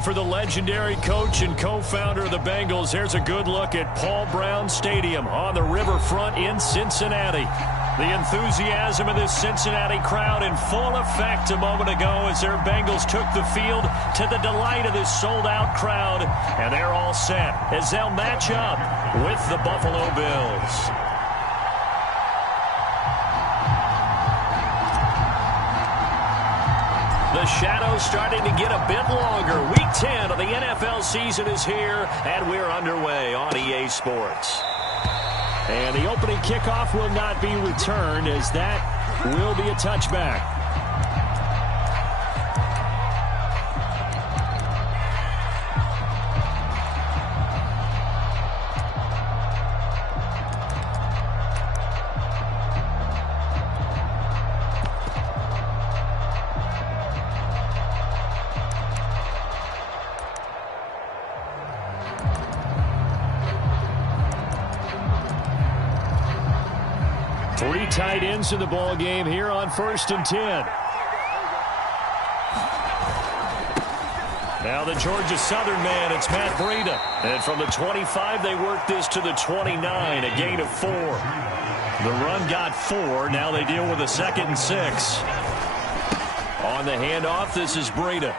And for the legendary coach and co-founder of the Bengals, here's a good look at Paul Brown Stadium on the riverfront in Cincinnati. The enthusiasm of this Cincinnati crowd in full effect a moment ago as their Bengals took the field to the delight of this sold-out crowd. And they're all set as they'll match up with the Buffalo Bills. The shadow's starting to get a bit longer. Week 10 of the NFL season is here, and we're underway on EA Sports. And the opening kickoff will not be returned, as that will be a touchback. Three tight ends in the ball game here on 1st and 10. Now the Georgia Southern man, it's Matt Breida. And from the 25, they work this to the 29, a gain of 4. The run got 4. Now they deal with a 2nd and 6. On the handoff, this is Breida.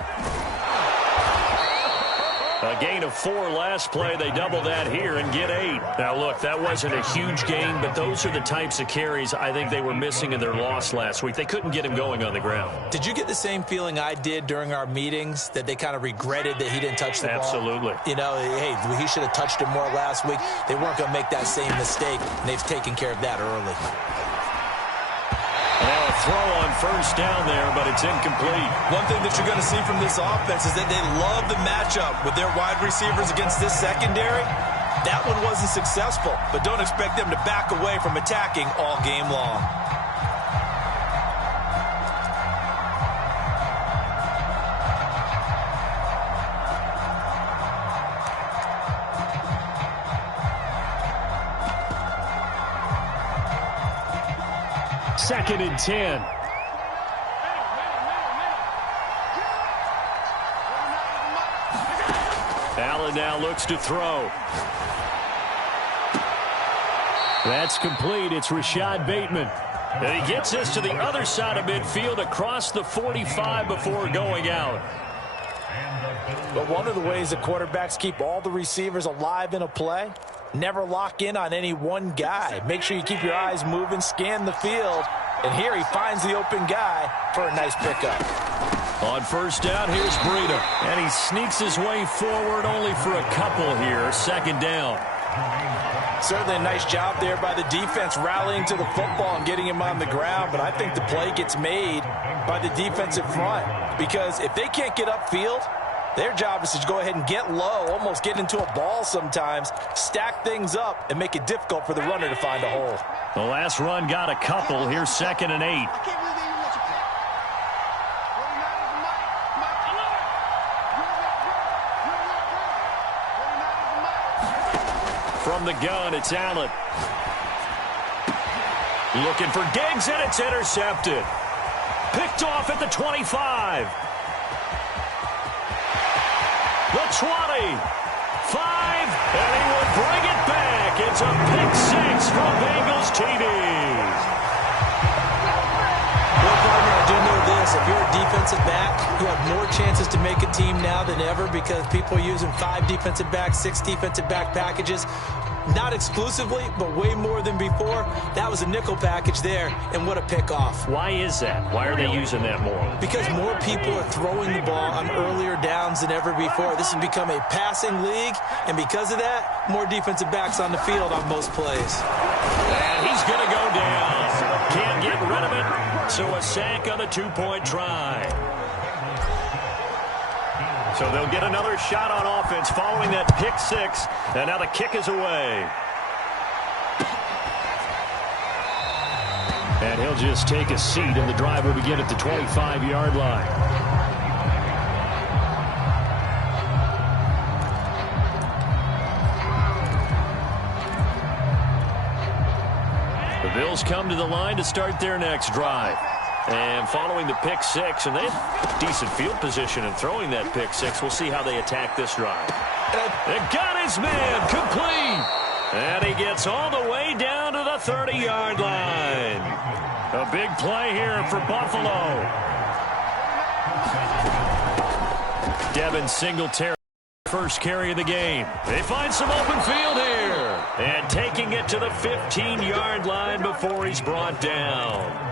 A gain of 4 last play. They double that here and get 8. Now, look, that wasn't a huge gain, but those are the types of carries I think they were missing in their loss last week. They couldn't get him going on the ground. Did you get the same feeling I did during our meetings, that they kind of regretted that he didn't touch the ball? Absolutely. You know, hey, he should have touched it more last week. They weren't going to make that same mistake, and they've taken care of that early. Now a throw on 1st down there, but it's incomplete. One thing that you're going to see from this offense is that they love the matchup with their wide receivers against this secondary. That one wasn't successful, but don't expect them to back away from attacking all game long. Second and 10. Allen now looks to throw. That's complete. It's Rashad Bateman. And he gets this to the other side of midfield across the 45 before going out. But one of the ways that quarterbacks keep all the receivers alive in a play, never lock in on any one guy. Make sure you keep your eyes moving, scan the field. And here he finds the open guy for a nice pickup. On 1st down, here's Breida. And he sneaks his way forward only for a couple here. 2nd down. Certainly a nice job there by the defense rallying to the football and getting him on the ground. But I think the play gets made by the defensive front. Because if they can't get upfield, their job is to go ahead and get low, almost get into a ball sometimes, stack things up, and make it difficult for the runner to find a hole. The last run got a couple. Here's 2nd and 8. From the gun, it's Allen. Looking for Diggs, and it's intercepted. Picked off at the 25. The 20. 5, and he will bring it back. It's a pick 6 from Bengals TV. Well, partner, I do know this. If you're a defensive back, you have more chances to make a team now than ever because people are using 5 defensive backs, 6 defensive back packages. Not exclusively, but way more than before. That was a nickel package there, and what a pickoff. Why is that? Why are they using that more? Because more people are throwing the ball on earlier downs than ever before. This has become a passing league, and because of that, more defensive backs on the field on most plays. And he's going to go down. Can't get rid of it, so a sack on the 2-point try. So they'll get another shot on offense following that pick 6. And now the kick is away. And he'll just take a seat, and the drive will begin at the 25-yard line. The Bills come to the line to start their next drive. And following the pick six, and they have decent field position in throwing that pick six. We'll see how they attack this drive. They got his man complete. And he gets all the way down to the 30-yard line. A big play here for Buffalo. Devin Singletary, first carry of the game. They find some open field here. And taking it to the 15-yard line before he's brought down.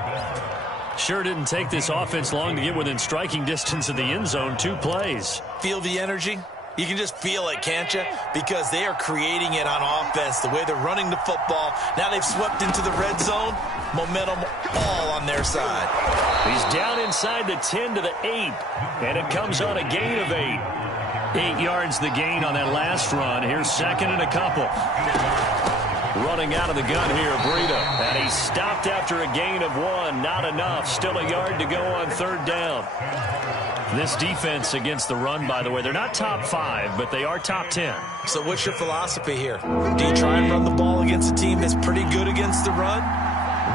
Sure didn't take this offense long to get within striking distance of the end zone. 2 plays. Feel the energy? You can just feel it, can't you? Because they are creating it on offense, the way they're running the football. Now they've swept into the red zone. Momentum all on their side. He's down inside the 10 to the 8, and it comes on a gain of 8. 8 yards the gain on that last run. Here's second and a couple. Running out of the gun here, Breida. And he's stopped after a gain of 1. Not enough. Still a yard to go on third down. This defense against the run, by the way, they're not top 5, but they are top 10. So what's your philosophy here? Do you try and run the ball against a team that's pretty good against the run?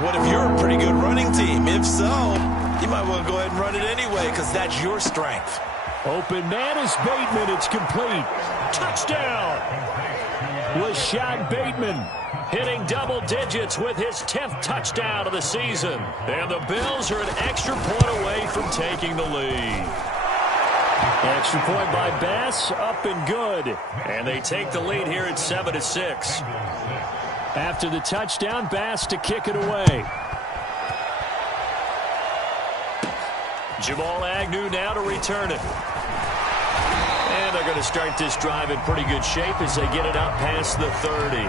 What if you're a pretty good running team? If so, you might want to go ahead and run it anyway because that's your strength. Open man is Bateman. It's complete. Touchdown. Rashad Bateman hitting double digits with his 10th touchdown of the season. And the Bills are an extra point away from taking the lead. Extra point by Bass, up and good. And they take the lead here at 7-6. After the touchdown, Bass to kick it away. Jamal Agnew now to return it. And they're going to start this drive in pretty good shape as they get it out past the 30.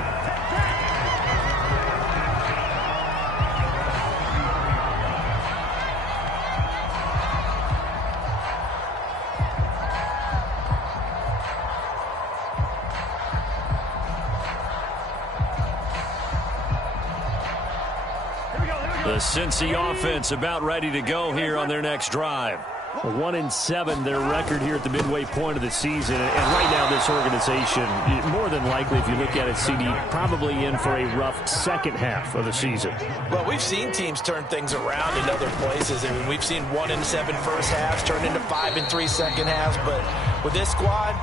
The Cincy offense about ready to go here on their next drive. 1-7 their record here at the midway point of the season, and right now this organization, more than likely if you look at it, CD, probably in for a rough second half of the season. Well, we've seen teams turn things around in other places. I mean, we've seen 1-7 first halves turn into 5-3 second halves, but with this squad,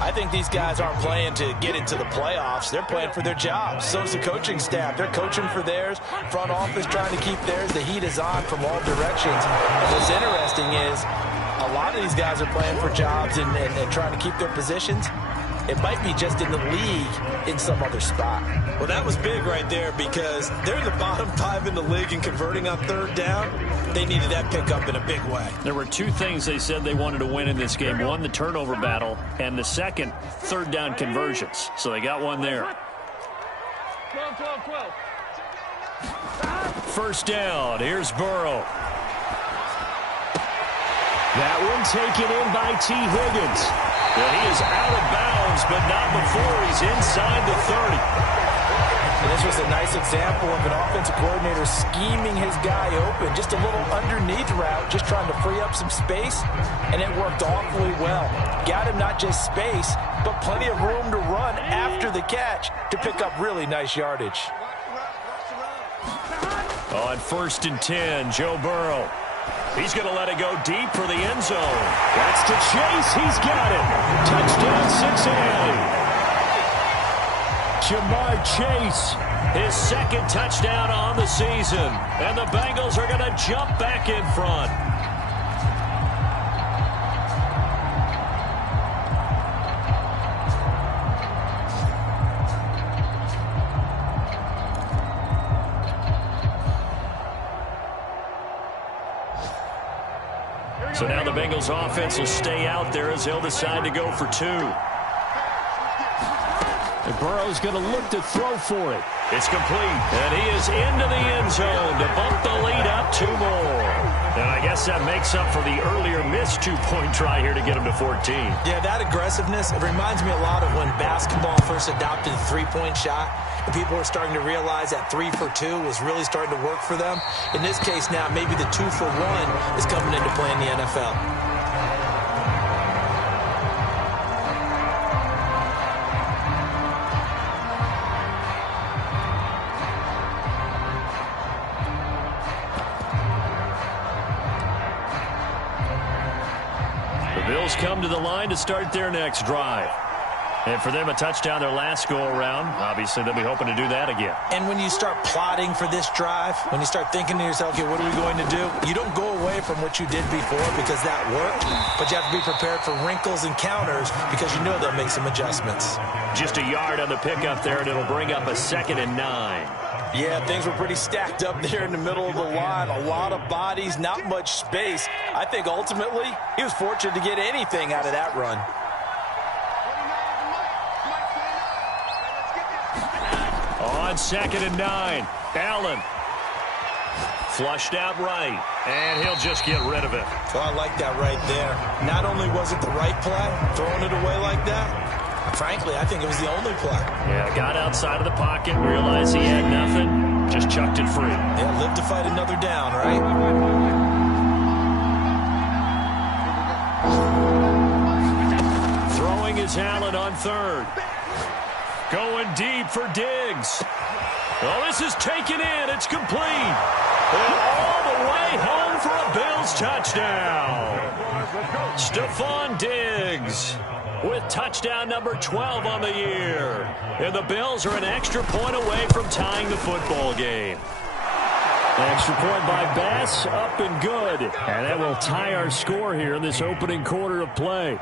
I think these guys aren't playing to get into the playoffs. They're playing for their jobs. So's the coaching staff. They're coaching for theirs. Front office trying to keep theirs. The heat is on from all directions. And what's interesting is a lot of these guys are playing for jobs and trying to keep their positions. It might be just in the league in some other spot. Well, that was big right there because they're in the bottom 5 in the league and converting on third down. They needed that pickup in a big way. There were 2 things they said they wanted to win in this game. One, the turnover battle, and the second, third down conversions. So they got one there. 12. First down. Here's Burrow. That one taken in by T. Higgins. Well, he is out of bounds, but not before he's inside the 30. And this was a nice example of an offensive coordinator scheming his guy open. Just a little underneath route, just trying to free up some space, and it worked awfully well. Got him not just space, but plenty of room to run after the catch to pick up really nice yardage. On 1st and 10, Joe Burrow. He's going to let it go deep for the end zone. That's to Chase. He's got it. Touchdown, Cincinnati. Jamar Chase, his second touchdown on the season. And the Bengals are going to jump back in front. So now the Bengals offense will stay out there as they'll decide to go for 2. And Burrow's going to look to throw for it. It's complete. And he is into the end zone to bump the lead up 2 more. And I guess that makes up for the earlier missed 2-point try here to get him to 14. Yeah, that aggressiveness, it reminds me a lot of when basketball first adopted the 3-point shot. And people were starting to realize that 3 for 2 was really starting to work for them. In this case now, maybe the 2 for 1 is coming into play in the NFL. Bills come to the line to start their next drive. And for them, a touchdown their last go-around. Obviously, they'll be hoping to do that again. And when you start plotting for this drive, when you start thinking to yourself, okay, what are we going to do? You don't go away from what you did before because that worked, but you have to be prepared for wrinkles and counters because you know they'll make some adjustments. Just a yard on the pickup there, and it'll bring up a 2nd and 9. Yeah, things were pretty stacked up there in the middle of the line. A lot of bodies, not much space. I think ultimately he was fortunate to get anything out of that run. On 2nd and 9, Allen. Flushed out right, and he'll just get rid of it. Oh, I like that right there. Not only was it the right play, throwing it away like that, frankly, I think it was the only play. Yeah, got outside of the pocket, realized he had nothing, just chucked it free. Yeah, live to fight another down, right? Throwing is Allen on 3rd. Going deep for Diggs. Oh, this is taken in. It's complete. And all the way home for a Bills touchdown. Stephon Diggs with touchdown number 12 on the year. And the Bills are an extra point away from tying the football game. Extra point by Bass, up and good. And that will tie our score here in this opening quarter of play.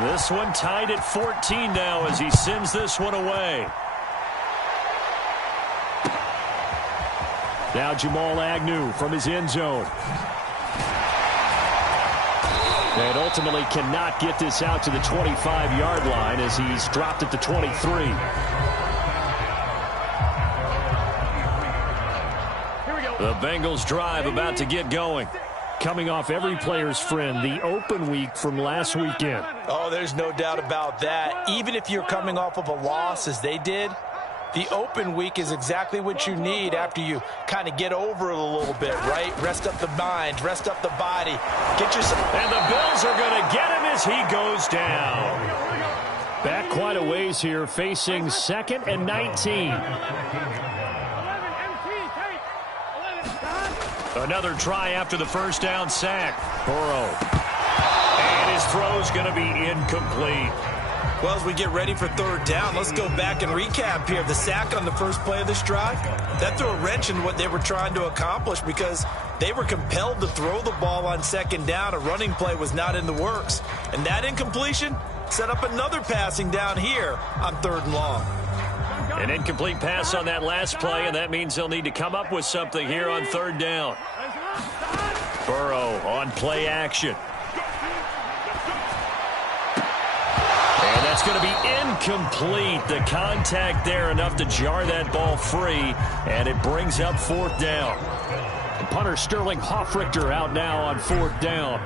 This one tied at 14 now as he sends this one away. Now Jamal Agnew from his end zone. And ultimately cannot get this out to the 25-yard line as he's dropped at the 23. The Bengals drive about to get going. Coming off every player's friend, the open week from last weekend. Oh, there's no doubt about that. Even if you're coming off of a loss as they did, the open week is exactly what you need after you kind of get over it a little bit, right? Rest up the mind, rest up the body. Get yourself. And the Bills are going to get him as he goes down. Back quite a ways here, facing 2nd and 19. Another try after the first down sack. Burrow. And his throw's going to be incomplete. Well, as we get ready for 3rd down, let's go back and recap here. The sack on the first play of this drive, that threw a wrench in what they were trying to accomplish because they were compelled to throw the ball on 2nd down. A running play was not in the works. And that incompletion set up another passing down here on 3rd and long. An incomplete pass on that last play, and that means they'll need to come up with something here on 3rd down. Burrow on play action. And that's going to be incomplete. The contact there enough to jar that ball free, and it brings up 4th down. And punter Sterling Hoffrichter out now on 4th down.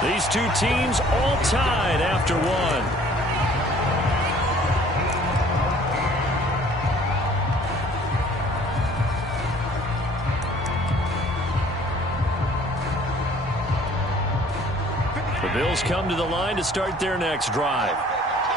These two teams all tied after one. The Bills come to the line to start their next drive.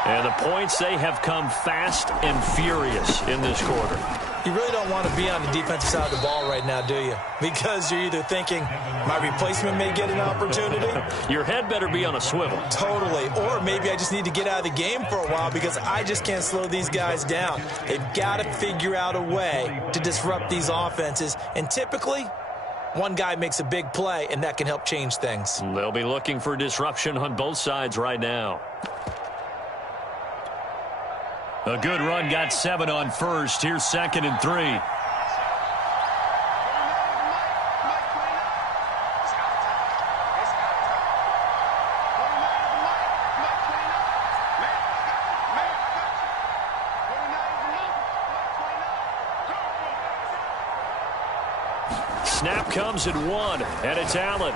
And the points, they have come fast and furious in this quarter. You really don't want to be on the defensive side of the ball right now, do you? Because you're either thinking, my replacement may get an opportunity. Your head better be on a swivel. Totally. Or maybe I just need to get out of the game for a while because I just can't slow these guys down. They've got to figure out a way to disrupt these offenses. And typically, one guy makes a big play, and that can help change things. They'll be looking for disruption on both sides right now. A good run, got 7 on first. Here's 2nd and 3. Snap comes at 1, and it's Allen.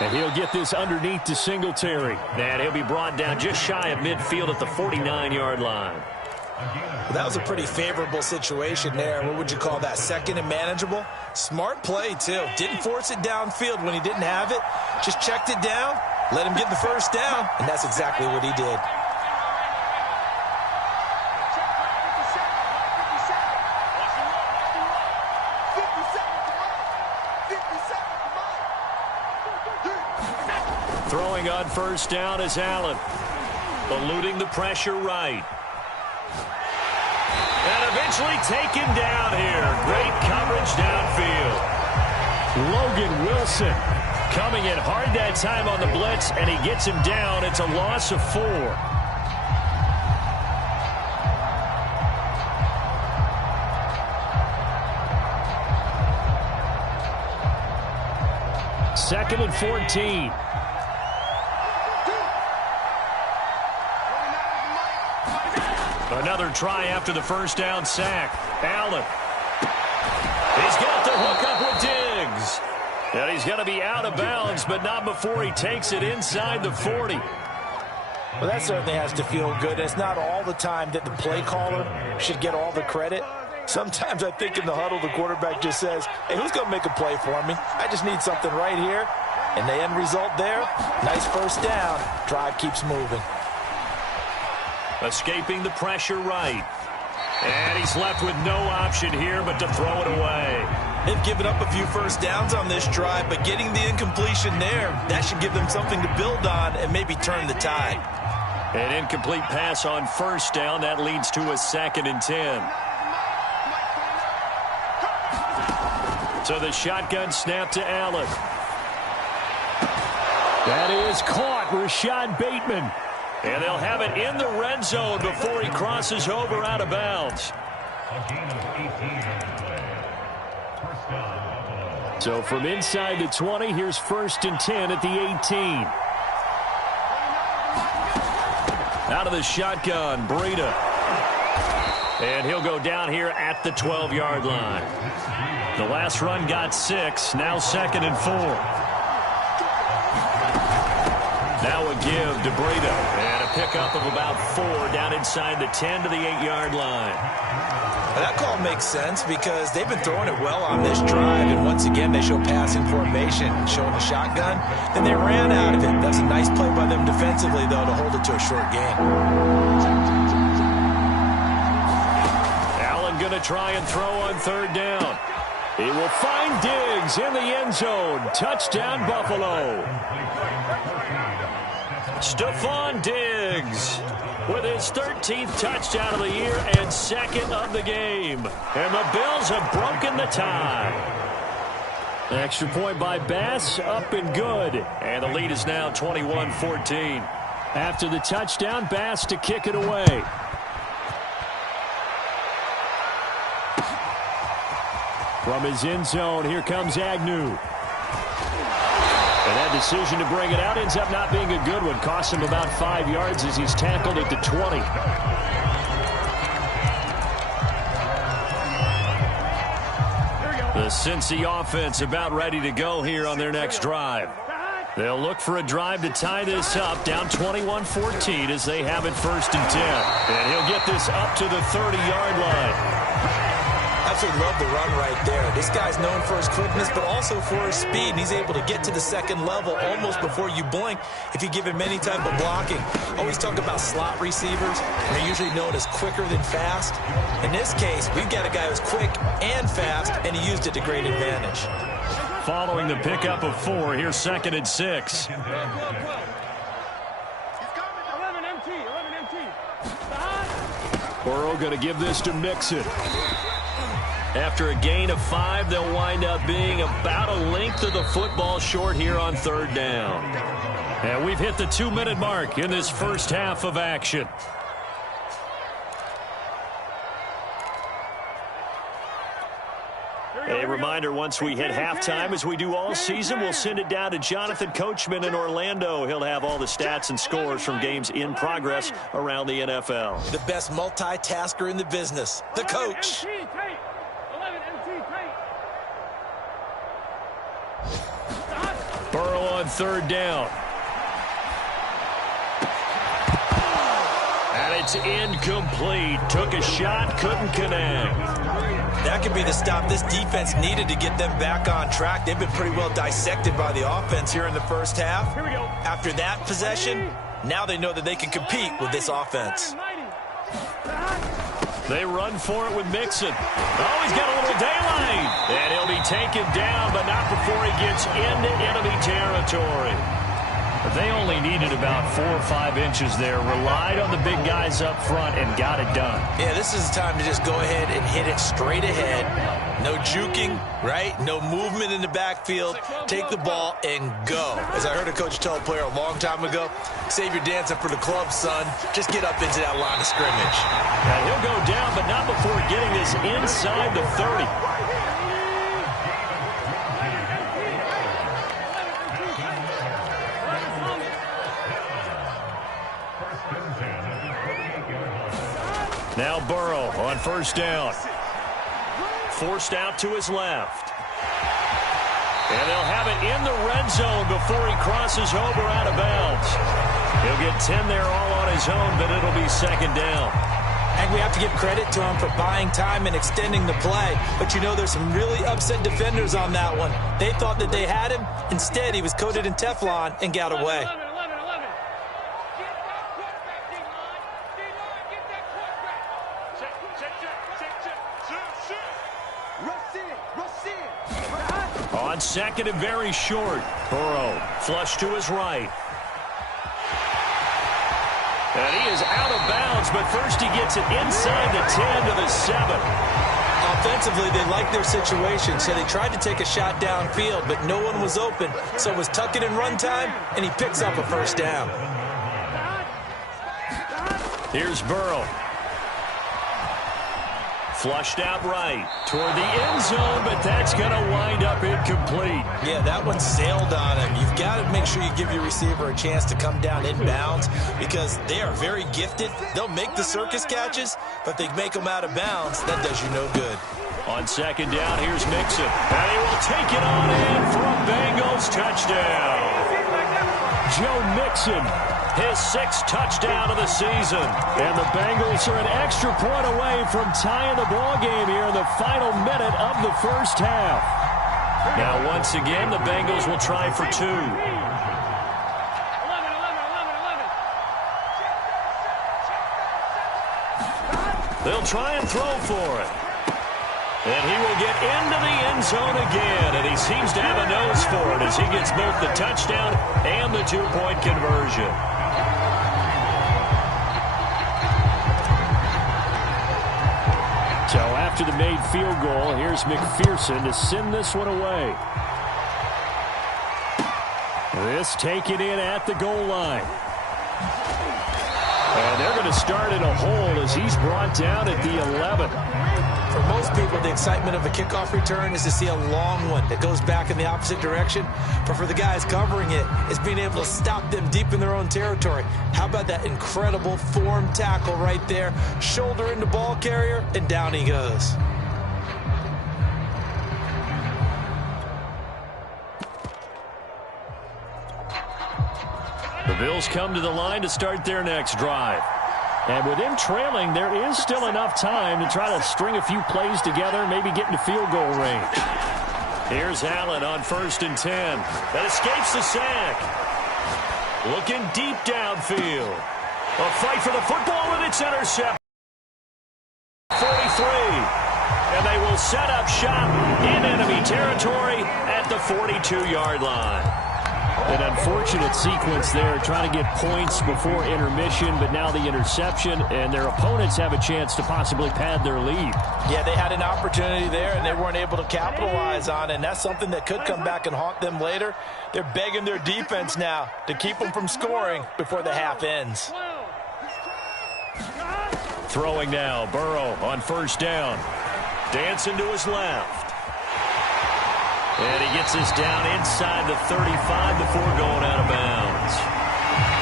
And he'll get this underneath to Singletary. And he'll be brought down just shy of midfield at the 49-yard line. Well, that was a pretty favorable situation there. What would you call that? 2nd and manageable? Smart play, too. Didn't force it downfield when he didn't have it. Just checked it down Let him get the first down, and that's exactly what he did. Throwing on first down is Allen. Eluding the pressure right. And eventually taken down here. Great coverage downfield. Logan Wilson coming in hard that time on the blitz, and he gets him down. It's a loss of 4. Second and 14. Another try after the first down sack. Allen. He's got the hook up with Diggs. And he's going to be out of bounds, but not before he takes it inside the 40. Well, that certainly has to feel good. It's not all the time that the play caller should get all the credit. Sometimes I think in the huddle, the quarterback just says, hey, who's going to make a play for me? I just need something right here. And the end result there, nice first down. Drive keeps moving. Escaping the pressure right. And he's left with no option here but to throw it away. They've given up a few first downs on this drive, but getting the incompletion there, that should give them something to build on and maybe turn the tide. An incomplete pass on first down. That leads to a 2nd and 10. So the shotgun snap to Allen. That is caught. Rashad Bateman. And they'll have it in the red zone before he crosses over out of bounds. So from inside the 20, here's 1st and 10 at the 18. Out of the shotgun, Breida. And he'll go down here at the 12-yard line. The last run got 6, now 2nd and 4. Now a give to Breida. And a pickup of about 4 down inside the 10 to the 8-yard line. Well, that call makes sense because they've been throwing it well on this drive, and once again they show passing formation, showing the shotgun. Then they ran out of it. That's a nice play by them defensively, though, to hold it to a short gain. Allen going to try and throw on 3rd down. He will find Diggs in the end zone. Touchdown, Buffalo. Stephon Diggs with his 13th touchdown of the year and 2nd of the game. And the Bills have broken the tie. An extra point by Bass, up and good. And the lead is now 21-14. After the touchdown, Bass to kick it away. From his end zone, here comes Agnew. And that decision to bring it out ends up not being a good one. Costs him about 5 yards as he's tackled at the 20. The Cincy offense about ready to go here on their next drive. They'll look for a drive to tie this up, down 21-14 as they have it 1st and 10. And he'll get this up to the 30-yard line. Absolutely love the run right there. This guy's known for his quickness, but also for his speed. And he's able to get to the 2nd level almost before you blink if you give him any type of blocking. Always talk about slot receivers. They're usually known as quicker than fast. In this case, we've got a guy who's quick and fast, and he used it to great advantage. Following the pickup of 4, here's 2nd and 6. 11 MT. Burrow going to give this to Mixon. After a gain of 5, they'll wind up being about a length of the football short here on 3rd down. And we've hit the 2-minute mark in this first half of action. A reminder, once we hit halftime, as we do all season, we'll send it down to Jonathan Coachman in Orlando. He'll have all the stats and scores from games in progress around the NFL. The best multitasker in the business, the coach. Burrow on 3rd down. And it's incomplete. Took a shot, couldn't connect. That that could be the stop this defense needed to get them back on track. They've been pretty well dissected by the offense here in the first half. Here we go. After that possession, now they know that they can compete with this offense. They run for it with Mixon. Oh, he's got a little daylight. And he'll be taken down, but not before he gets into enemy territory. But they only needed about 4 or 5 inches there. Relied on the big guys up front and got it done. Yeah, this is the time to just go ahead and hit it straight ahead. No juking, right? No movement in the backfield. Take the ball and go. As I heard a coach tell a player a long time ago, save your dancing for the club, son. Just get up into that line of scrimmage. And he'll go down, but not before getting this inside the 30. Now Burrow on first down. Forced out to his left. And they'll have it in the red zone before he crosses over out of bounds. He'll get 10 there all on his own, but it'll be second down. And we have to give credit to him for buying time and extending the play. But you know, there's some really upset defenders on that one. They thought that they had him. Instead, he was coated in Teflon and got away. On second and very short, Burrow flush to his right. And he is out of bounds, but first he gets it inside the 10 to the 7. Offensively, they liked their situation, so they tried to take a shot downfield, but no one was open. So it was tuck it and run time, and he picks up a first down. Here's Burrow. Flushed out right toward the end zone, but that's going to wind up incomplete. Yeah, that one sailed on him. You've got to make sure you give your receiver a chance to come down inbounds because they are very gifted. They'll make the circus catches, but they make them out of bounds. That does you no good. On second down, here's Mixon. And he will take it on in for a Bengals touchdown. Joe Mixon, his 6th touchdown of the season. And the Bengals are an extra point away from tying the ball game here in the final minute of the first half. Now, once again, the Bengals will try for 2. They'll try and throw for it. And he will get into the end zone again, and he seems to have a nose for it as he gets both the touchdown and the 2-point conversion. So after the made field goal, here's McPherson to send this one away. This taken in at the goal line. And they're going to start in a hole as he's brought down at the 11. For most people, the excitement of a kickoff return is to see a long one that goes back in the opposite direction. But for the guys covering it, it's being able to stop them deep in their own territory. How about that incredible form tackle right there? Shoulder into ball carrier, and down he goes. The Bills come to the line to start their next drive. And with them trailing, there is still enough time to try to string a few plays together and maybe get into field goal range. Here's Allen on 1st and 10. That escapes the sack. Looking deep downfield. A fight for the football with its intercept. 43. And they will set up shop in enemy territory at the 42-yard line. An unfortunate sequence there, trying to get points before intermission, but now the interception, and their opponents have a chance to possibly pad their lead. Yeah, they had an opportunity there, and they weren't able to capitalize on it, and that's something that could come back and haunt them later. They're begging their defense now to keep them from scoring before the half ends. Throwing now, Burrow on 1st down. Dancing to his left. And he gets us down inside the 35 before going out of bounds.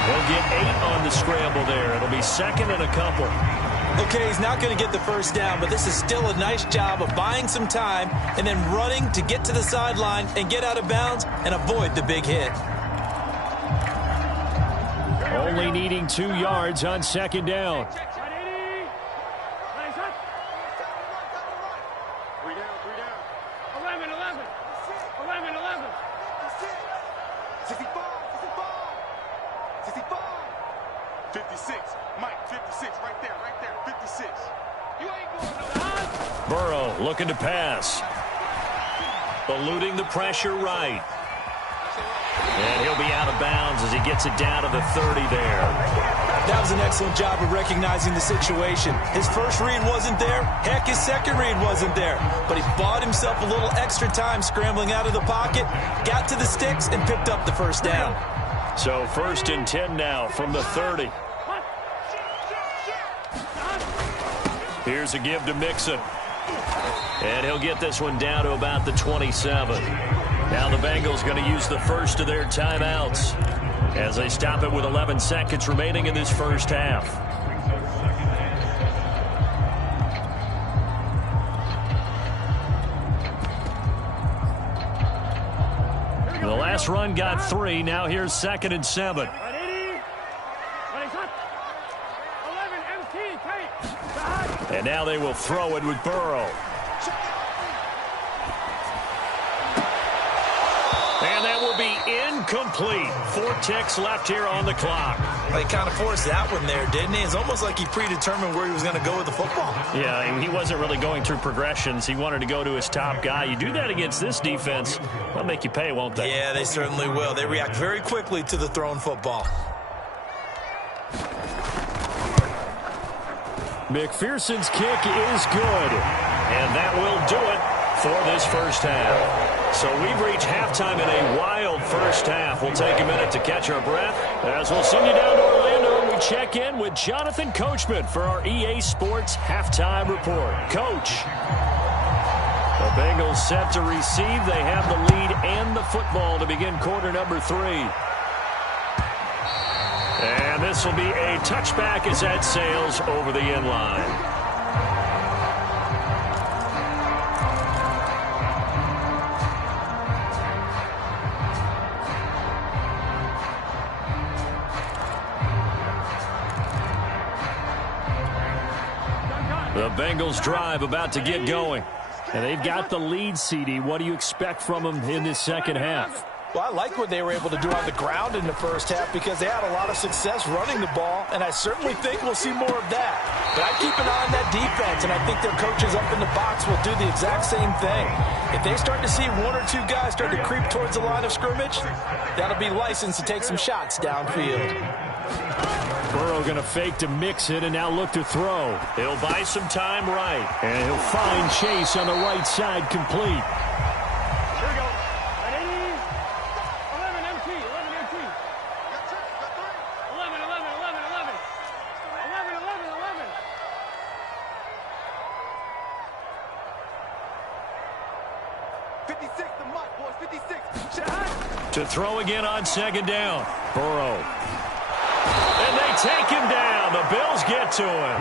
They'll get 8 on the scramble there. It'll be 2nd and a couple. Okay, he's not going to get the first down, but this is still a nice job of buying some time and then running to get to the sideline and get out of bounds and avoid the big hit. Only needing 2 yards on 2nd down. 56. Mike, 56, right there, 56. You ain't going no. Burrow looking to pass. Eluding the pressure right. And he'll be out of bounds as he gets it down to the 30 there. That was an excellent job of recognizing the situation. His first read wasn't there. Heck, his second read wasn't there. But he bought himself a little extra time scrambling out of the pocket, got to the sticks, and picked up the first down. So 1st and 10 now from the 30. Here's a give to Mixon. And he'll get this one down to about the 27. Now the Bengals going to use the first of their timeouts as they stop it with 11 seconds remaining in this first half. The last run got 3. Now here's 2nd and 7. And now they will throw it with Burrow. And that will be incomplete. 4 ticks left here on the clock. He kind of forced that one there, didn't he? It's almost like he predetermined where he was going to go with the football. Yeah, he wasn't really going through progressions. He wanted to go to his top guy. You do that against this defense, they'll make you pay, won't they? Yeah, they certainly will. They react very quickly to the thrown football. McPherson's kick is good. And that will do it for this first half. So we've reached halftime in a wild first half. We'll take a minute to catch our breath as we'll send you down to Orlando and we check in with Jonathan Coachman for our EA Sports Halftime Report. Coach, the Bengals set to receive. They have the lead and the football to begin quarter number 3. And this will be a touchback as that sails over the end line. The Bengals drive about to get going. And they've got the lead, CD. What do you expect from them in this second half? Well, I like what they were able to do on the ground in the first half because they had a lot of success running the ball, and I certainly think we'll see more of that. But I keep an eye on that defense, and I think their coaches up in the box will do the exact same thing. If they start to see 1 or 2 guys start to creep towards the line of scrimmage, that'll be licensed to take some shots downfield. Burrow going to fake to mix it and now look to throw. He'll buy some time right. And he'll find Chase on the right side complete. Here we go. Ready? 11 MT. 11 MT. 11, 11, 11, 11. 11, 11, 11. The mark, boys. 56. To throw again on second down. Burrow. And they take him down. The Bills get to him.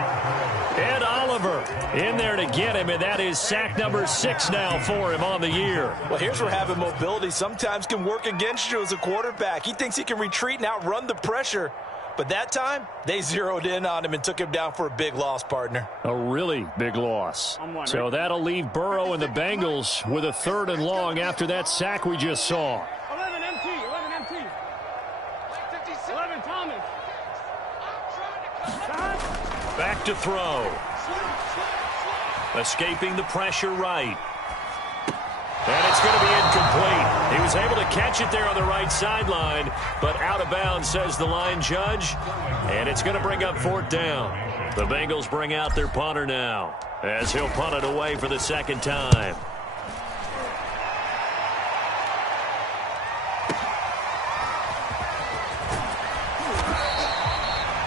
Ed Oliver in there to get him, and that is sack number 6 now for him on the year. Well, here's where having mobility sometimes can work against you as a quarterback. He thinks he can retreat and outrun the pressure. But that time, they zeroed in on him and took him down for a big loss, partner. A really big loss. So that'll leave Burrow and the Bengals with a 3rd and long after that sack we just saw. 11 MT. 11 MT. 11 Thomas. Back to throw. Escaping the pressure right. And it's going to be incomplete. He was able to catch it there on the right sideline, but out of bounds, says the line judge. And it's going to bring up 4th down. The Bengals bring out their punter now as he'll punt it away for the 2nd time.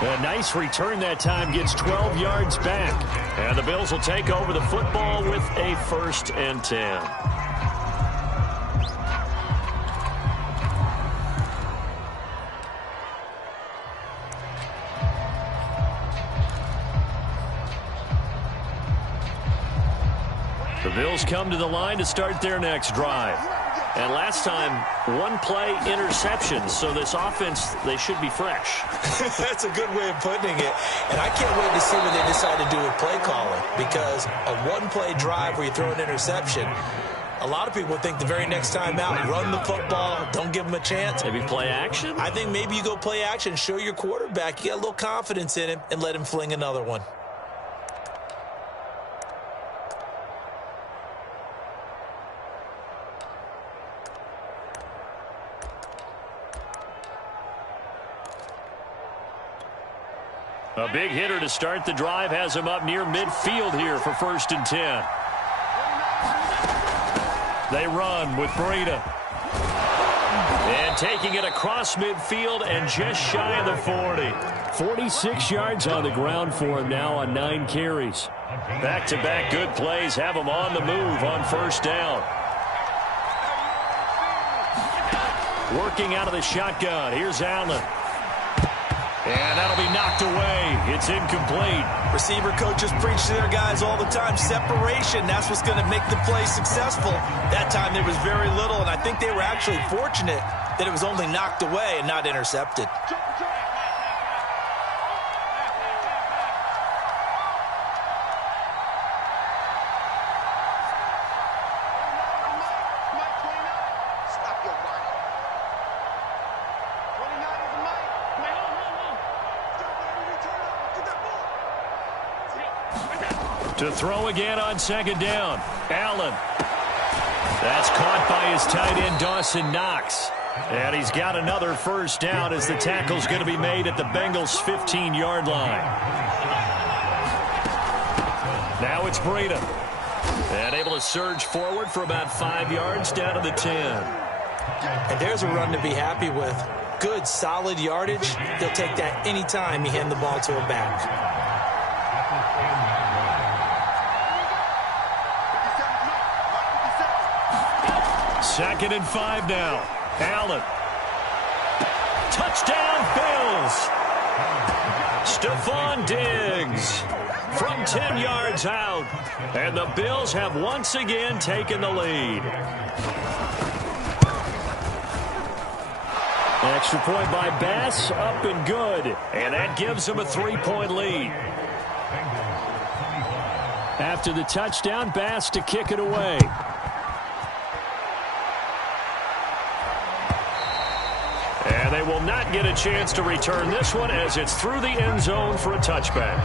A nice return that time, gets 12 yards back. And the Bills will take over the football with a 1st and 10. The Bills come to the line to start their next drive. And last time, 1-play interception. So this offense, they should be fresh. That's a good way of putting it. And I can't wait to see what they decide to do with play calling. Because a 1-play drive where you throw an interception, A lot of people think the very next time out, run the football, don't give them a chance. Maybe play action? I think maybe you go play action, show your quarterback you got a little confidence in him, and let him fling another one. A big hitter to start the drive has him up near midfield here for 1st and 10. They run with Breida. And taking it across midfield and just shy of the 40. 46 yards on the ground for him now on 9 carries. Back-to-back good plays have him on the move on 1st down. Working out of the shotgun. Here's Allen. And that'll be knocked away. It's incomplete. Receiver coaches preach to their guys all the time. Separation, that's what's going to make the play successful. That time there was very little, and I think they were actually fortunate that it was only knocked away and not intercepted. To throw again on 2nd down. Allen. That's caught by his tight end, Dawson Knox. And he's got another 1st down as the tackle's going to be made at the Bengals' 15-yard line. Now it's Breida. And able to surge forward for about 5 yards down to the 10. And there's a run to be happy with. Good, solid yardage. They'll take that anytime you hand the ball to a back. 2nd and 5 now. Allen. Touchdown, Bills. Stephon Diggs from 10 yards out. And the Bills have once again taken the lead. Extra point by Bass, up and good. And that gives them a 3-point lead. After the touchdown, Bass to kick it away. And they will not get a chance to return this one as it's through the end zone for a touchback.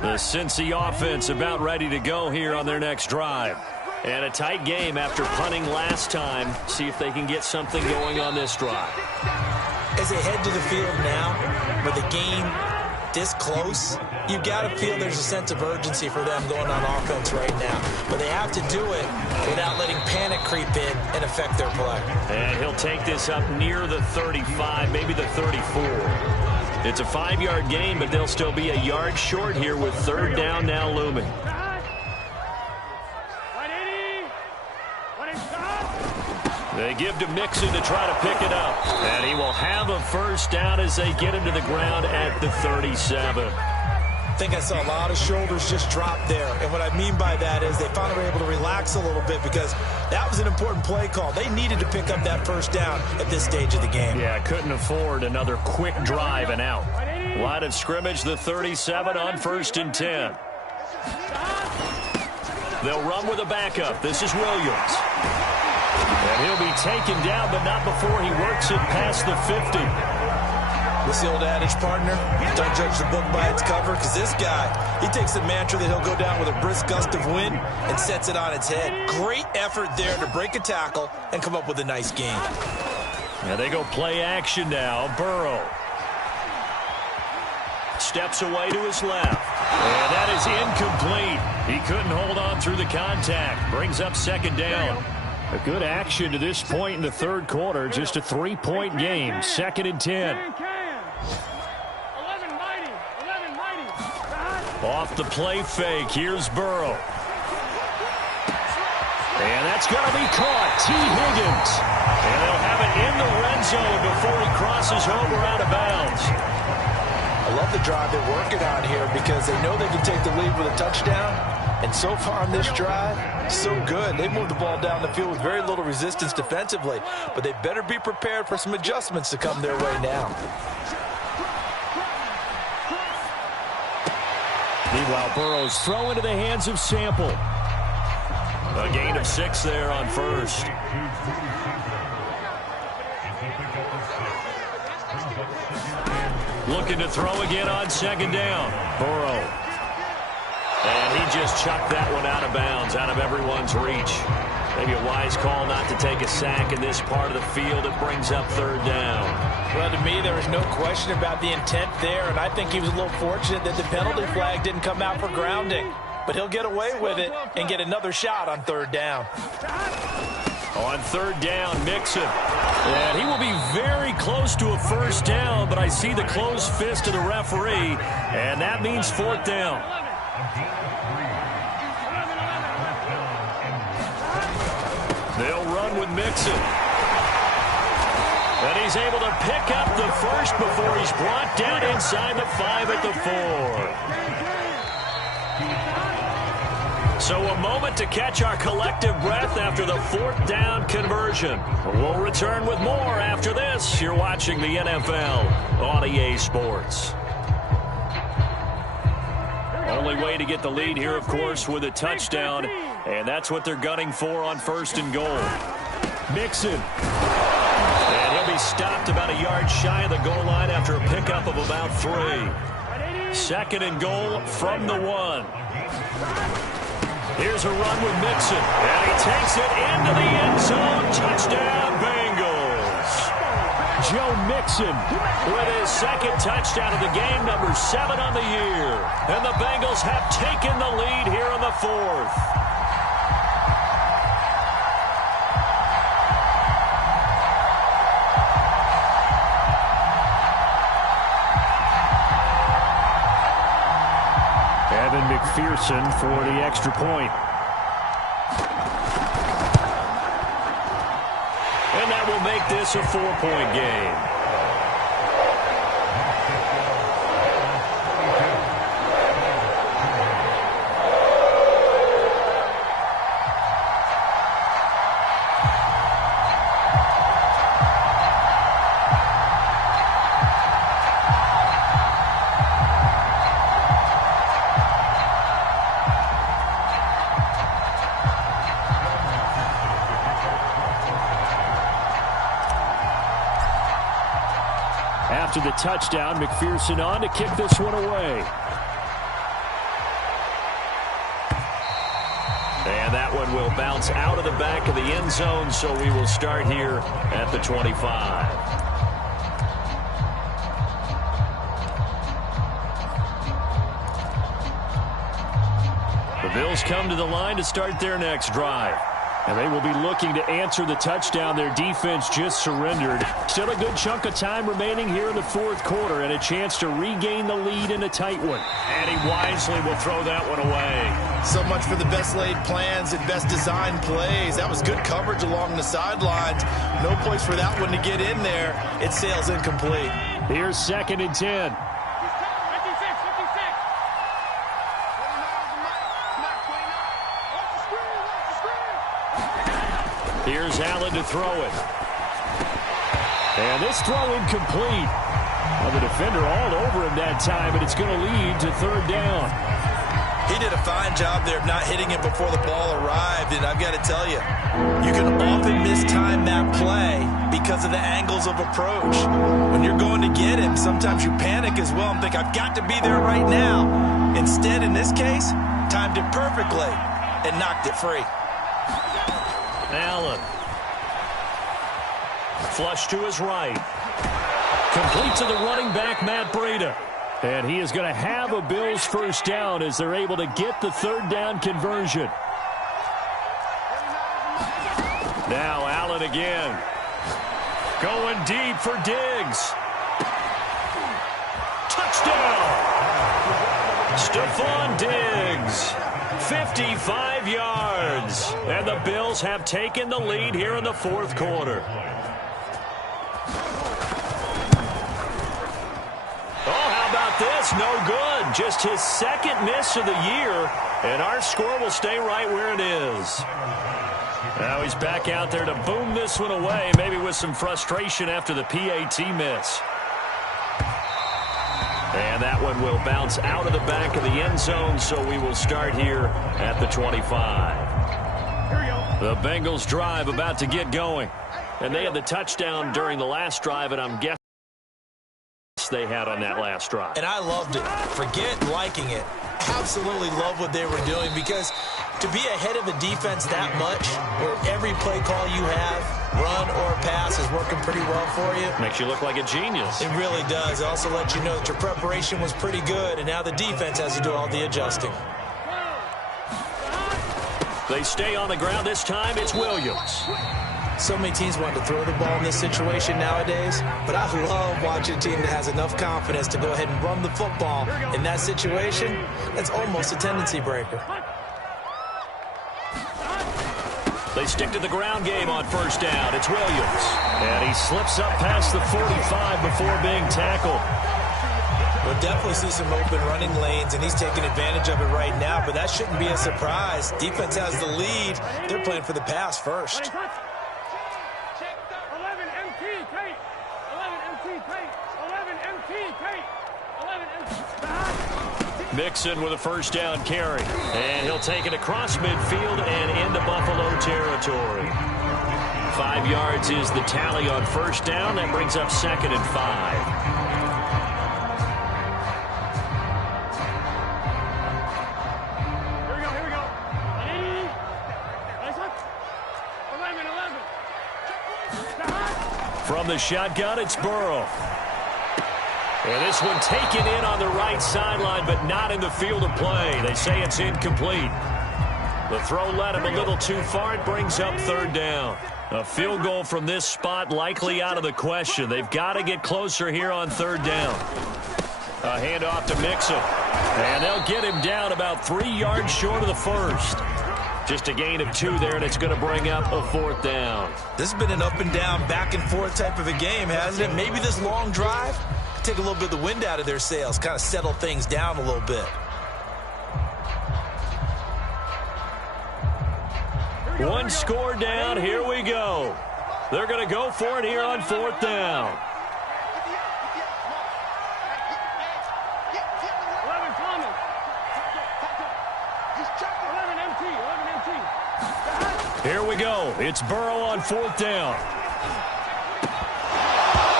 The Cincy offense about ready to go here on their next drive. And a tight game after punting last time. See if they can get something going on this drive. As they head to the field now, with the game this close, you got to feel there's a sense of urgency for them going on offense right now. But they have to do it without letting panic creep in and affect their play. And he'll take this up near the 35, maybe the 34. It's a 5-yard gain, but they'll still be a yard short here with 3rd down now looming. They give to Mixon to try to pick it up. And he will have a 1st down as they get him to the ground at the 37. I think I saw a lot of shoulders just drop there. And what I mean by that is they finally were able to relax a little bit because that was an important play call. They needed to pick up that 1st down at this stage of the game. Yeah, couldn't afford another quick drive and out. Line of scrimmage, the 37 on 1st and 10. They'll run with a backup. This is Williams. And he'll be taken down, but not before he works it past the 50. What's the old adage, partner? Don't judge the book by its cover, because this guy, he takes the mantra that he'll go down with a brisk gust of wind and sets it on its head. Great effort there to break a tackle and come up with a nice gain. And they go play action now. Burrow steps away to his left. And that is incomplete. He couldn't hold on through the contact. Brings up 2nd down. A good action to this point in the 3rd quarter. Just a 3-point game. 2nd and 10. Off the play fake. Here's Burrow. And that's going to be caught. T. Higgins. And they'll have it in the red zone before he crosses over out of bounds. I love the drive they're working on here because they know they can take the lead with a touchdown. And so far on this drive, so good. They moved the ball down the field with very little resistance defensively, but they better be prepared for some adjustments to come their way now. Meanwhile, Burrow's throw into the hands of Sample. A gain of 6 there on first. Looking to throw again on second down. Burrow. And he just chucked that one out of bounds, out of everyone's reach. Maybe a wise call not to take a sack in this part of the field. It brings up third down. Well, to me, there was no question about the intent there, and I think he was a little fortunate that the penalty flag didn't come out for grounding. But he'll get away with it and get another shot on third down. On third down, Mixon. And he will be very close to a first down, but I see the closed fist of the referee, and that means fourth down. They'll run with Mixon. And he's able to pick up the first before he's brought down inside the 5 at the 4. So a moment to catch our collective breath after the fourth down conversion. We'll return with more after this. You're watching the NFL on EA Sports. Only way to get the lead here, of course, with a touchdown. And that's what they're gunning for on first and goal. Mixon. And he'll be stopped about a yard shy of the goal line after a pickup of about 3. Second and goal from the 1. Here's a run with Mixon. And he takes it into the end zone. Touchdown, Bengals. Joe Mixon with his second touchdown of the game, number 7 on the year. And the Bengals have taken the lead here in the 4th. McPherson for the extra point. And that will make this a 4-point game. After the touchdown, McPherson on to kick this one away. And that one will bounce out of the back of the end zone, so we will start here at the 25. The Bills come to the line to start their next drive. And they will be looking to answer the touchdown their defense just surrendered. Still a good chunk of time remaining here in the 4th quarter and a chance to regain the lead in a tight one. And he wisely will throw that one away. So much for the best laid plans and best designed plays. That was good coverage along the sidelines. No place for that one to get in there. It sails incomplete. Here's 2nd and 10. Here's Allen to throw it. And this throw incomplete. Well, the defender all over him that time, and it's going to lead to 3rd down. He did a fine job there of not hitting him before the ball arrived, and I've got to tell you, you can often mistime that play because of the angles of approach. When you're going to get him, sometimes you panic as well and think, I've got to be there right now. Instead, in this case, timed it perfectly and knocked it free. Allen. Flush to his right. Complete to the running back, Matt Breida. And he is going to have a Bills first down as they're able to get the 3rd down conversion. Now Allen again. Going deep for Diggs. Touchdown! Stephon Diggs. 55 yards. And the Bills have taken the lead here in the 4th quarter. Oh, how about about this? No good. Just his second miss of the year, and our score will stay right where it is. Now he's back out there to boom this one away, maybe with some frustration after the PAT miss. And that one will bounce out of the back of the end zone, so we will start here at the 25. The Bengals drive about to get going. And they had the touchdown during the last drive, and I'm guessing they had on that last drive. And I loved it. Forget liking it. Absolutely love what they were doing, because to be ahead of a defense that much, where every play call you have, run or pass, is working pretty well for you. Makes you look like a genius. It really does. It also lets you know that your preparation was pretty good, and now the defense has to do all the adjusting. They stay on the ground this time. It's Williams. So many teams want to throw the ball in this situation nowadays, but I love watching a team that has enough confidence to go ahead and run the football in that situation. That's almost a tendency breaker. They stick to the ground game on first down. It's Williams. And he slips up past the 45 before being tackled. We'll definitely see some open running lanes, and he's taking advantage of it right now, but that shouldn't be a surprise. Defense has the lead. They're playing for the pass first. Mixon with a first down carry. And he'll take it across midfield and into Buffalo territory. 5 yards is the tally on first down. That brings up 2nd and 5. Here we go. 11. From the shotgun, it's Burrow. And this one taken in on the right sideline, but not in the field of play. They say it's incomplete. The throw led him a little too far. It brings up 3rd down. A field goal from this spot likely out of the question. They've got to get closer here on 3rd down. A handoff to Mixon. And they'll get him down about 3 yards short of the first. Just a gain of 2 there, and it's going to bring up a 4th down. This has been an up and down, back and forth type of a game, hasn't it? Maybe this long drive take a little bit of the wind out of their sails, kind of settle things down a little bit. One score down. Here we go. They're going to go for it here on 4th down. Here we go. It's Burrow on 4th down.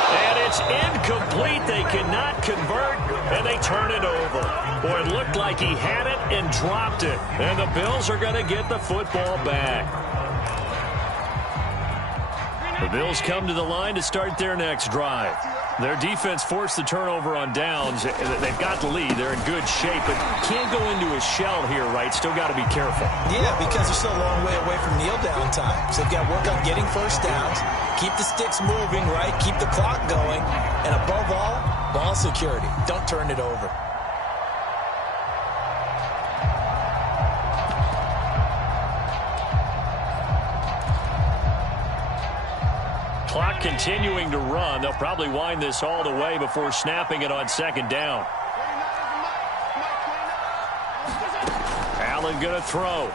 And it's incomplete. They cannot convert, and they turn it over. Boy, it looked like he had it and dropped it. And the Bills are going to get the football back. The Bills come to the line to start their next drive. Their defense forced the turnover on downs. They've got the lead. They're in good shape, but can't go into a shell here, right? Still got to be careful. Yeah, because they're still a long way away from kneel down time. So they've got to work on getting first downs, keep the sticks moving, right? Keep the clock going, and above all, ball security. Don't turn it over. Clock continuing to run. They'll probably wind this all the way before snapping it on 2nd down. Allen going to throw.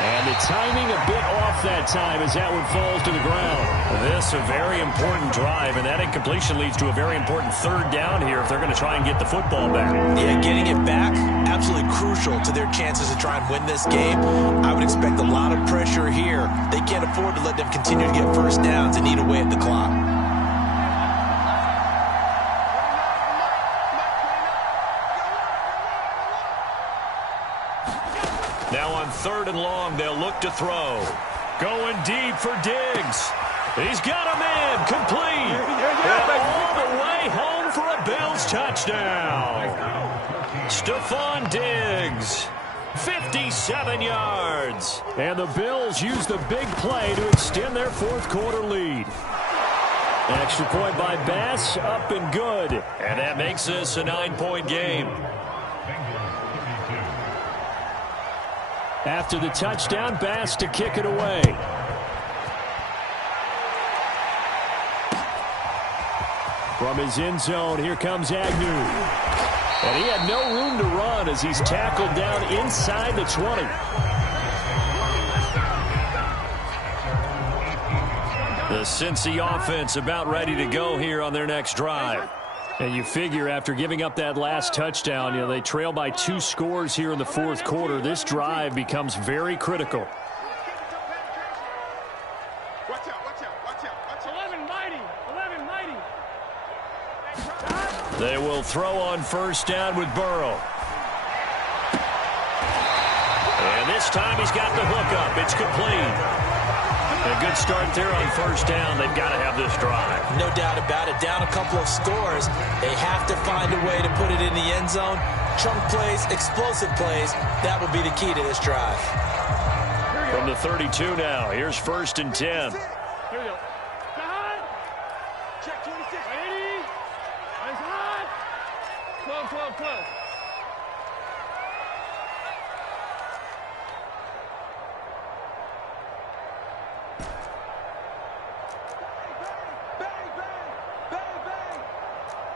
And the timing a bit off that time as that one falls to the ground. This a very important drive, and that incompletion leads to a very important 3rd down here if they're going to try and get the football back. Yeah, getting it back, absolutely crucial to their chances to try and win this game. I would expect a lot of pressure here. They can't afford to let them continue to get first downs and eat away at the clock. Now on 3rd and long, they'll look to throw. Going deep for Diggs. He's got him in. Complete. And all the way home for a Bills touchdown. Stephon Diggs. 57 yards. And the Bills use the big play to extend their 4th quarter lead. Extra point by Bass, up and good. And that makes this a 9-point game. After the touchdown, Bass to kick it away. From his end zone, here comes Agnew. And he had no room to run as he's tackled down inside the 20. The Cincy offense about ready to go here on their next drive. And you figure after giving up that last touchdown, they trail by 2 scores here in the fourth quarter. This drive becomes very critical. Watch out, watch out, watch out, watch out. 11 mighty, 11 mighty. They will throw on first down with Burrow. And this time he's got the hook up. It's complete. A good start there on first down. They've got to have this drive. No doubt about it. Down a couple of scores. They have to find a way to put it in the end zone. Chunk plays, explosive plays. That will be the key to this drive. From the 32 now. Here's first and 10. Here we go. Hot. Check 26. Ready. It's hot. 12, 12, 12. Bang, bang, bang, bang.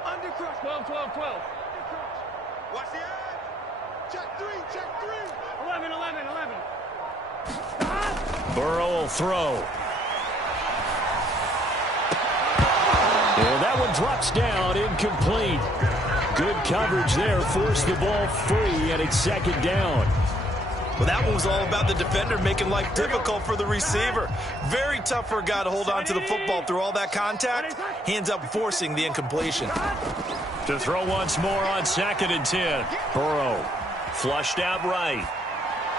Undercrush. 12, 12, 12. Undercrush. Watch the edge. Check 3, check 3. 11, 11, 11. Burrow will throw. And that one drops down, incomplete. Good coverage there, forced the ball free, and it's second down. Well, that one was all about the defender making life difficult for the receiver. Very tough for a guy to hold on to the football through all that contact. He ends up forcing the incompletion. To throw once more on second and 10. Burrow flushed out right.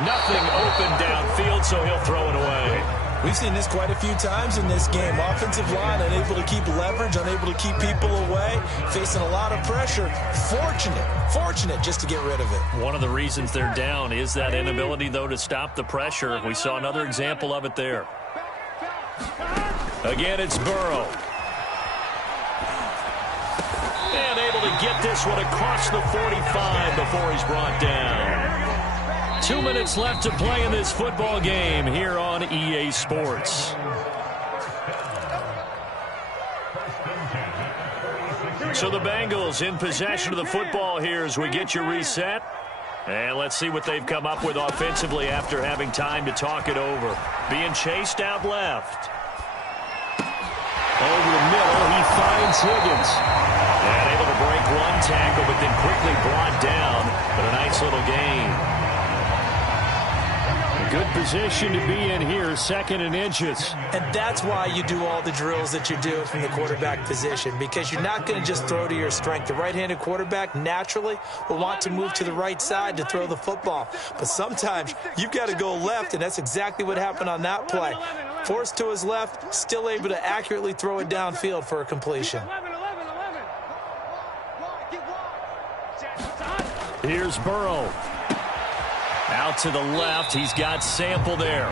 Nothing open downfield, so he'll throw it away. We've seen this quite a few times in this game. Offensive line unable to keep leverage, unable to keep people away, facing a lot of pressure. Fortunate just to get rid of it. One of the reasons they're down is that inability, though, to stop the pressure. We saw another example of it there. Again, it's Burrow. And able to get this one across the 45 before he's brought down. 2 minutes left to play in this football game here on EA Sports. So the Bengals in possession of the football here as we get you reset. And let's see what they've come up with offensively after having time to talk it over. Being chased out left. Over the middle, he finds Higgins. And able to break one tackle, but then quickly brought down. But a nice little gain. Good position to be in here, second and inches. And that's why you do all the drills that you do from the quarterback position, because you're not going to just throw to your strength. The right-handed quarterback naturally will want to move to the right side to throw the football. But sometimes you've got to go left, and that's exactly what happened on that play. Forced to his left, still able to accurately throw it downfield for a completion. 11, 11, 11. Here's Burrow. Out to the left. He's got Sample there.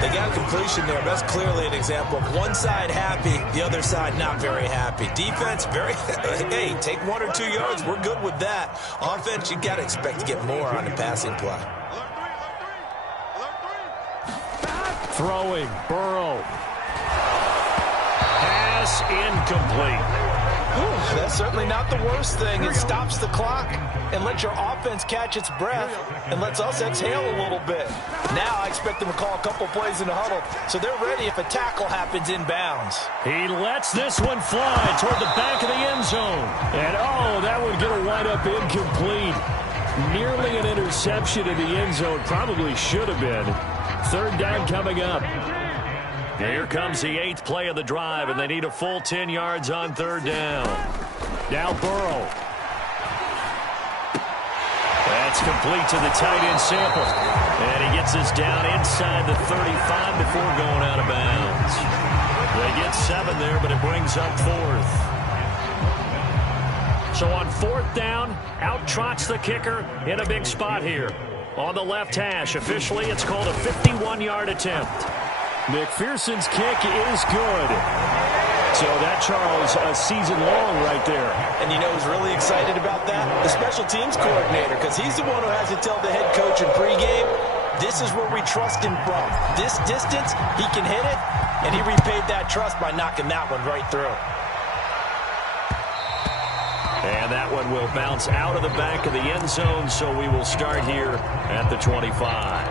They got a completion there. That's clearly an example of one side happy, the other side not very happy. Defense, hey, take 1 or 2 yards. We're good with that. Offense, you got to expect to get more on the passing play. Throwing, Burrow. Pass incomplete. That's certainly not the worst thing. It stops the clock and lets your offense catch its breath and lets us exhale a little bit. Now I expect them to call a couple plays in the huddle, so they're ready if a tackle happens inbounds. He lets this one fly toward the back of the end zone. And, that would get a wind-up incomplete. Nearly an interception in the end zone. Probably should have been. Third down coming up. Here comes the 8th play of the drive, and they need a full 10 yards on third down. Now Burrow. That's complete to the tight end Sample. And he gets this down inside the 35 before going out of bounds. They get 7 there, but it brings up 4th. So on 4th down, out trots the kicker in a big spot here. On the left hash, officially it's called a 51-yard attempt. McPherson's kick is good. So that, Charles, a season long right there. And you know who's really excited about that? The special teams coordinator, because he's the one who has to tell the head coach in pregame, this is where we trust him from. This distance, he can hit it, and he repaid that trust by knocking that one right through. And that one will bounce out of the back of the end zone, so we will start here at the 25.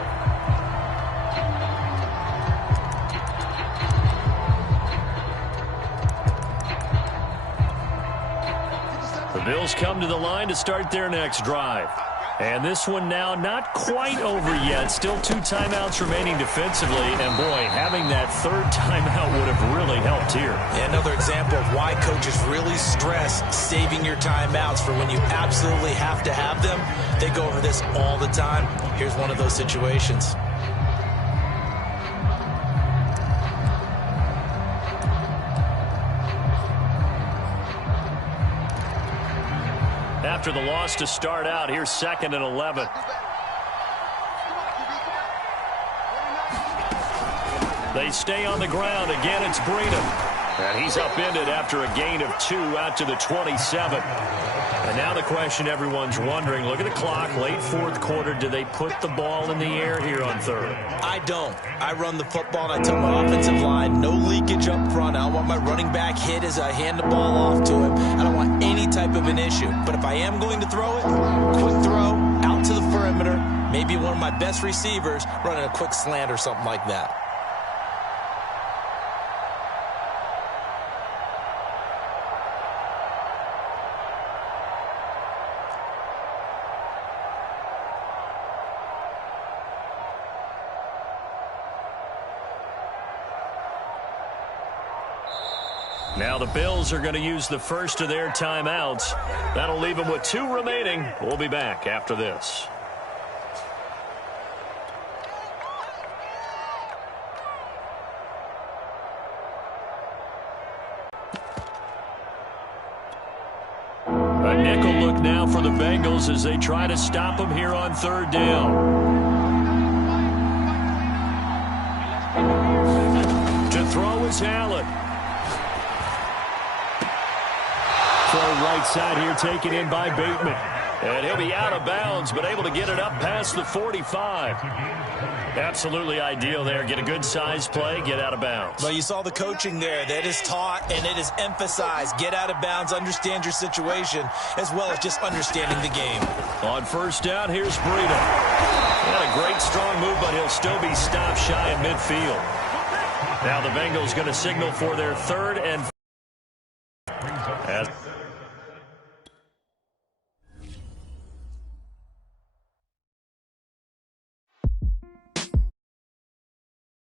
The Bills come to the line to start their next drive. And this one now not quite over yet. Still 2 timeouts remaining defensively. And, boy, having that third timeout would have really helped here. Yeah, another example of why coaches really stress saving your timeouts for when you absolutely have to have them. They go over this all the time. Here's one of those situations. After the loss to start out, here's 2nd and 11. They stay on the ground. Again, it's Breeden. And he's upended after a gain of 2 out to the 27. And now the question everyone's wondering, look at the clock, late 4th quarter. Do they put the ball in the air here on 3rd? I don't. I run the football, and I tell my offensive line, no leakage up front. I don't want my running back hit as I hand the ball off to him. I don't want any type of an issue. But if I am going to throw it, quick throw, out to the perimeter, maybe one of my best receivers running a quick slant or something like that. Now the Bills are going to use the first of their timeouts. That'll leave them with 2 remaining. We'll be back after this. A nickel look now for the Bengals as they try to stop them here on 3rd down. To throw is Allen. Throw right side here, taken in by Bateman. And he'll be out of bounds, but able to get it up past the 45. Absolutely ideal there. Get a good size play, get out of bounds. Well, you saw the coaching there. That is taught and it is emphasized. Get out of bounds, understand your situation, as well as just understanding the game. On 1st down, here's Breeden. Had a great strong move, but he'll still be stopped shy of midfield. Now the Bengals going to signal for their 3rd and